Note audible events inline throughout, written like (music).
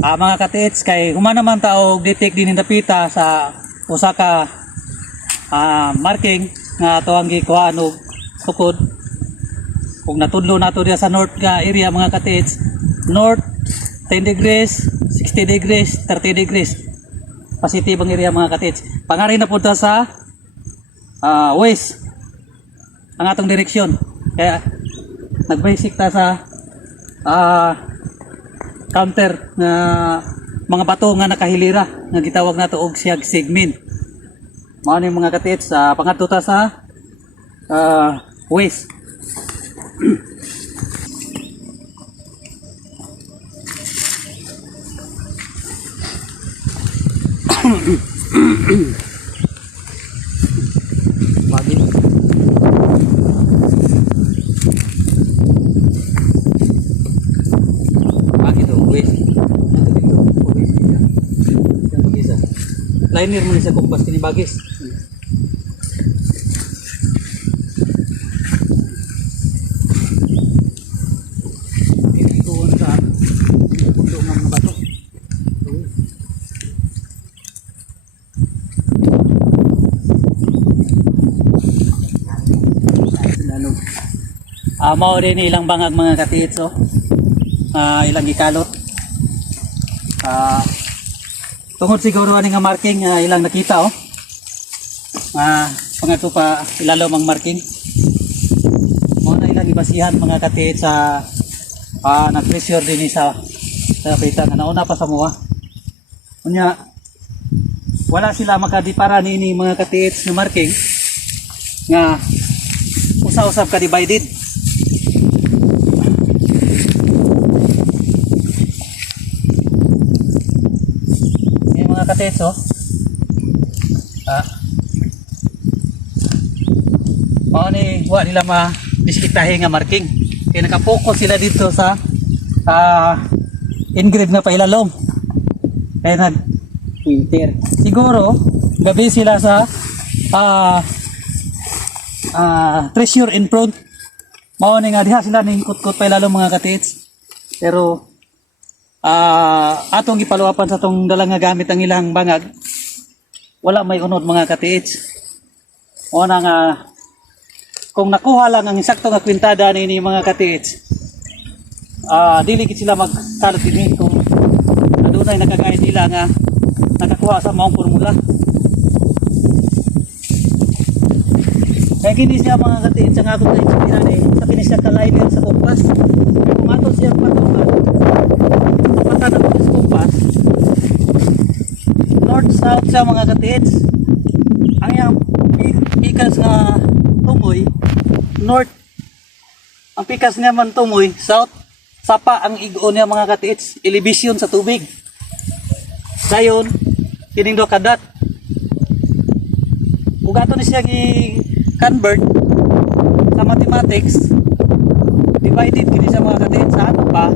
Ah, mga katits kay humana man ta og detect din dapita sa usa ka ah, marking nga ato ang gikuha og sukod. Kung natudlo nato diya sa north nga area mga katits, north 10 degrees, 60 degrees, 30 degrees. Positive ang area mga katits. Pangari na punta sa ah, west ang atong direksyon. Kaya nagbasic ta sa ah, counter na mga bato nga nakahilira nga gitawag nato og siyag segment. Mao ni mga katits sa pangadto ta sa ah, west. Bagi. Bagi to, west. Ano dito? West kita. Yan mag-isa. Liner mo ni sa kumpas kini bagis. Ito sa pundo ng bato. Ah, mao rin ilang bangag mga katits oh. Ah, ilang gikalot. Ah, tungod siguro ani nga marking ah, ilang nakita oh. Ah, pangato pa ilalo mang marking. Mo na ilang ibasihan mga katits sa ah, nag-pressure din sa sa pita nga nauna pa sa mua. Unya wala sila makadipara ni mga katits nga marking nga usa-usab ka divided. Oh. Ah. Mao ni wa nila ma diskitahe nga marking. Kaya nakapokus sila dito sa ah engraved na pailalom. Kaya nag winter. Siguro gabi sila sa ah ah treasure in front. Mao ni nga diha sila ning kutkot pa lalo mga katits. Pero ah atong gipaluwapan sa tong dala nga gamit ang ilang bangag. Wala may unod mga katits. O na nga kung nakuha lang ang insakto nga kwintada ni mga katits. Ah dili gid sila magsalat dinhi kung adunay nakagaya nila nga nakakuha sa maong formula. Kaya kini siya mga katiin sa akong sa pinani, sa kini siya kaliner sa kumpas. Kaya kung ato siya patungan, mata na po sa kumpas, north-south siya mga katiin. Ang yung pikas nga tumoy, north. Ang pikas niya man tumoy, south. Sapa ang igo niya mga katiits, elevation sa tubig. Dayon, kining do kadat. Ug ato ni siya gi-convert sa mathematics, divided kini sa mga katiits sa ato pa,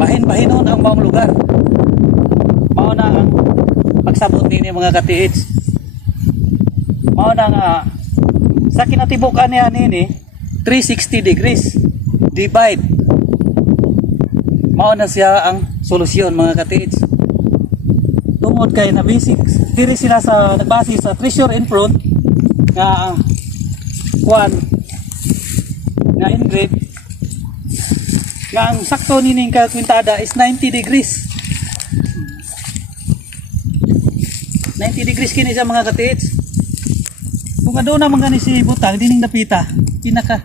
bahin-bahinon ang maong lugar. Mao na ang pagsabot ni mga katiits. Mao na nga sa kinatibukan niya nini 360 degrees. Divide. Mao na siya ang solusyon mga katids tungod kay na basic diri sila sa nagbase sa treasure in front nga kuan nga engrave nga ang sakto nining kakwintada is 90 degrees 90 degrees kini sa mga katids kung aduna man gani si butang dining napita pinaka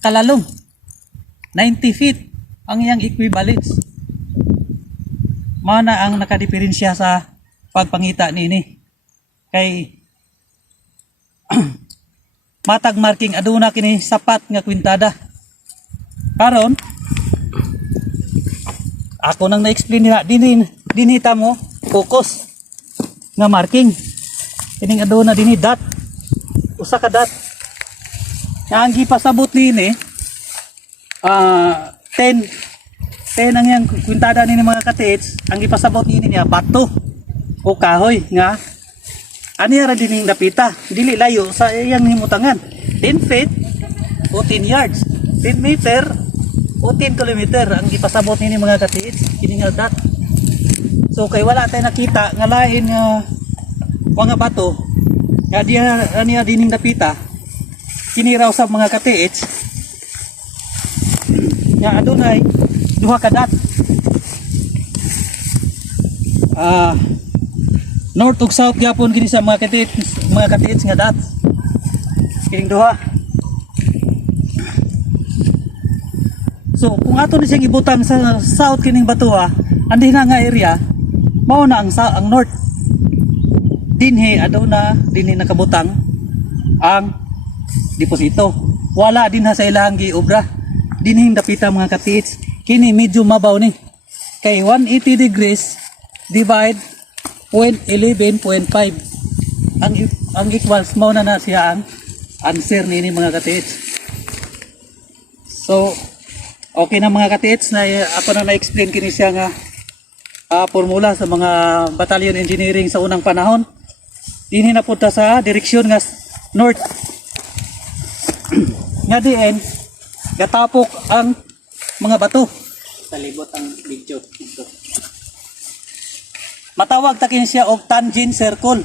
kalalong. 90 feet ang iyang equivalence. Mana ang nakadiferensya sa pagpangita nini. Kay (clears throat) matag marking aduna kini sapat nga kwintada. Karon ako nang na-explain nila din dinita mo focus nga marking. Kining aduna dinhi dot usa ka dot nga ang gipasabot nini ah 10 10 ang yang kwintada ni mga katits. Ang ipasabot ni niya bato. O kahoy nga. Ani ra din yung dapita dili layo sa iyang himutangan. 10 feet o 10 yards. 10 meter o 10 kilometer ang ipasabot ni mga katits. Kini nga dat So kay wala tayo nakita nga lain nga mga bato nga diya niya dining napita kini raw sa mga katiits nga adunay duha ka dat. Ah north ug south gyapon kini sa mga katiits mga katiits nga dat. Kining duha. So kung ato ni siyang ibutang sa south kining batuha, andi na nga area, mao na ang sa ang north. Dinhi aduna dinhi nakabutang ang deposito. Wala din ha sa ilahang giobra. Dinhi dapita mga katiits. Kini medyo mabaw ni. Kay 180 degrees divide 0.11.5 ang ang equals mao na na siya ang answer nini mga katiits. So, okay na mga katiits na eh, ako na na-explain kini siya nga ah, formula sa mga battalion engineering sa unang panahon. Dinhi na punta sa direksyon nga north. nga diin, gatapok ang mga bato. Talibot ang video. Matawag ta kini siya og tangent circle.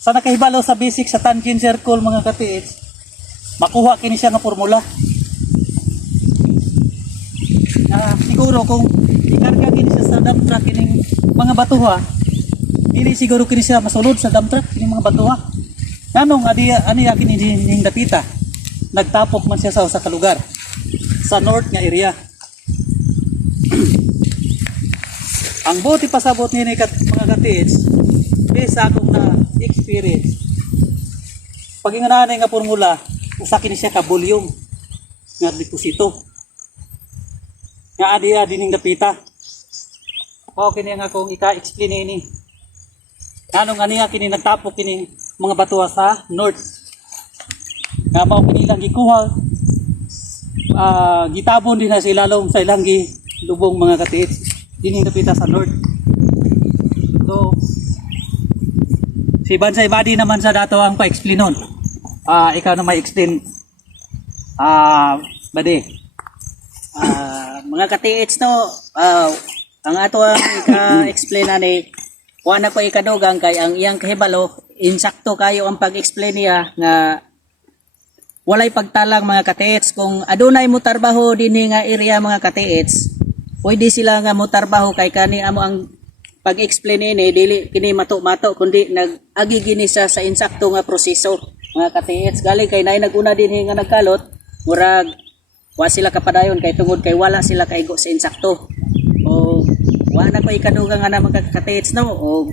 Sa nakahibalo sa basic sa tangent circle mga katiits, makuha kini siya nga formula. Ah, siguro kung ikarga kini sa dump truck kining mga batuha, dili siguro kini siya masulod sa dump truck kining mga batuha. Nanong adi ani kini ning dapita. Nagtapok man siya sa usa ka lugar sa north nga area. (clears throat) Ang buti pasabot ni kat mga katiits, is akong na experience. Pag inganahan nga formula, usa kini siya ka volume nga deposito. Nga adi adi ning dapita. Mao kini nga akong ika-explain ini. Anong aniya kini nagtapok kini mga batuha sa north. Nga mao kini lang gikuha ah gitabon din na sa ilalom sa ilang gi lubong mga katiits dining napita sa north so si Bansay Badi naman sa dato ang pa-explain nun ah ikaw na may explain ah Badi Ah, mga katiits no, ah, ang ato ang ika-explain ani, wala ko ikadugang kay ang iyang kahibalo, insakto kayo ang pag-explain niya nga walay pagtalang mga katiits. Kung adunay mo tarbaho dinhi nga area mga katiits, pwede sila nga mo tarbaho kay kani amo ang pag-explain ini dili kini mato-mato kundi nag-agi gini siya sa insakto nga proseso mga katiits galing kay nay naguna dinhi nga nagkalot murag wa sila kapadayon kay tungod kay wala sila kaigo sa insakto. O wa na ko ikaduga nga na mga katiits no? O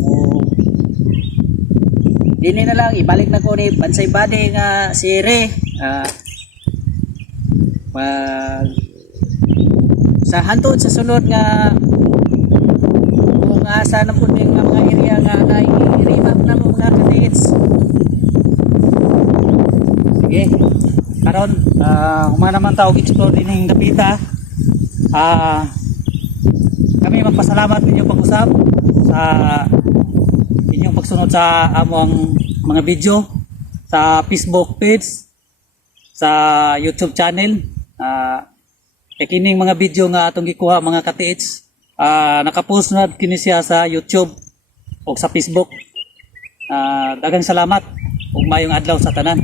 o dini na lang ibalik na ko ni Bansay Bade nga si Re. Ah pag sa hantod sa sunod nga kung asa na po nga mga area nga na i-remap na mga katiits sige karon ah humana man tawag explore din ning dapita ah kami magpasalamat ninyo pag-usap sa inyong pagsunod sa among mga video sa Facebook page sa YouTube channel. Ah kay kining mga video nga atong gikuha mga katiits ah nakapost na kini siya sa YouTube o sa Facebook. Ah daghang salamat ug mayong adlaw sa tanan